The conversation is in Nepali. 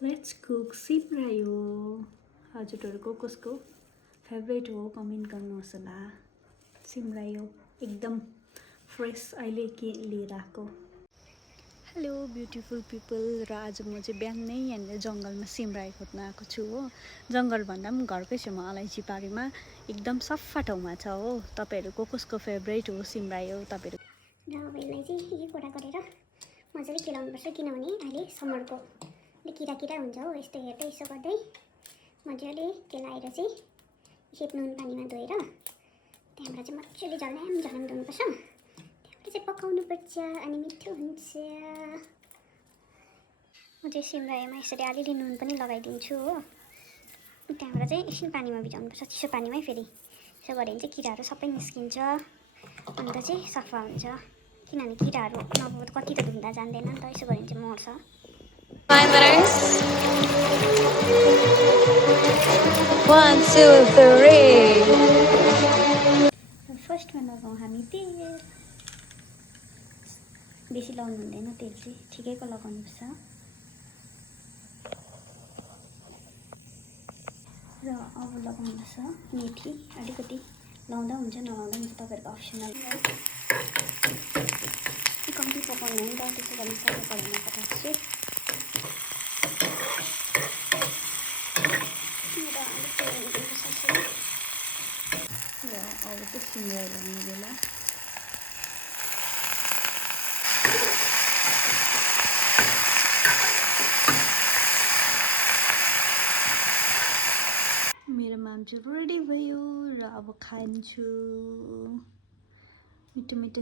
लेट्स कुक सिमरायो। हजुरहरूको कसको फेभरेट हो कमेन्ट गर्नुहोस् होला। सिमरायो एकदम फ्रेस अहिले के लिएर आएको। Hello beautiful people. र आज म चाहिँ बिहानै यहाँनिर जङ्गलमा सिमरायो खोज्न आएको छु हो। जङ्गल भन्दा पनि घरकै छेउमा अलैँचीबारीमा एकदम सफा ठाउँमा छ हो। तपाईँहरूको कसको फेभरेट हो सिमरायो तपाईँहरू? र अब यसलाई चाहिँ यही कोडा गरेर मजाले केलाउनुपर्छ, किनभने अहिले समरको किरा किरा हुन्छ हो। यस्तो हेर्दै यसो गर्दै मजाले केलाएर चाहिँ एकखेप नुन पानीमा धोएर त्यहाँबाट चाहिँ मजाले झल्याम झल्याम धुनुपर्छ। त्यहाँबाट चाहिँ पकाउनुपर्छ अनि मिठो हुन्छ। म चाहिँ सिमरायोमा यसरी अलिअलि नुन पनि लगाइदिन्छु हो। त्यहाँबाट चाहिँ एकछिन पानीमा भिजाउनुपर्छ, चिसो पानीमै। फेरि यसो गऱ्यो भने चाहिँ किराहरू सबै निस्किन्छ, अन्त चाहिँ सफा हुन्छ। किनभने किराहरू नभए कति त धुँदा जान्दैन नि त, यसो गऱ्यो भने चाहिँ मर्छ। फर्स्टमा लगाउँ हामी तेल। बेसी लगाउनु हुँदैन, तेल चाहिँ ठिकैको लगाउनुपर्छ। र अब लगाउनुपर्छ मेथी। अलिकति लाउँदा हुन्छ नलाउँदा हुन्छ, तपाईँहरूको अप्सनल। कम्ती पकाउनु हो नि त, त्यसो भने साह्रो परेन पचास चाहिँ। र अब चाहिँ सिमरायो लगाउने बेला। मेरो माम चाहिँ रेडी भयो र अब खान्छु। मिठो मिठो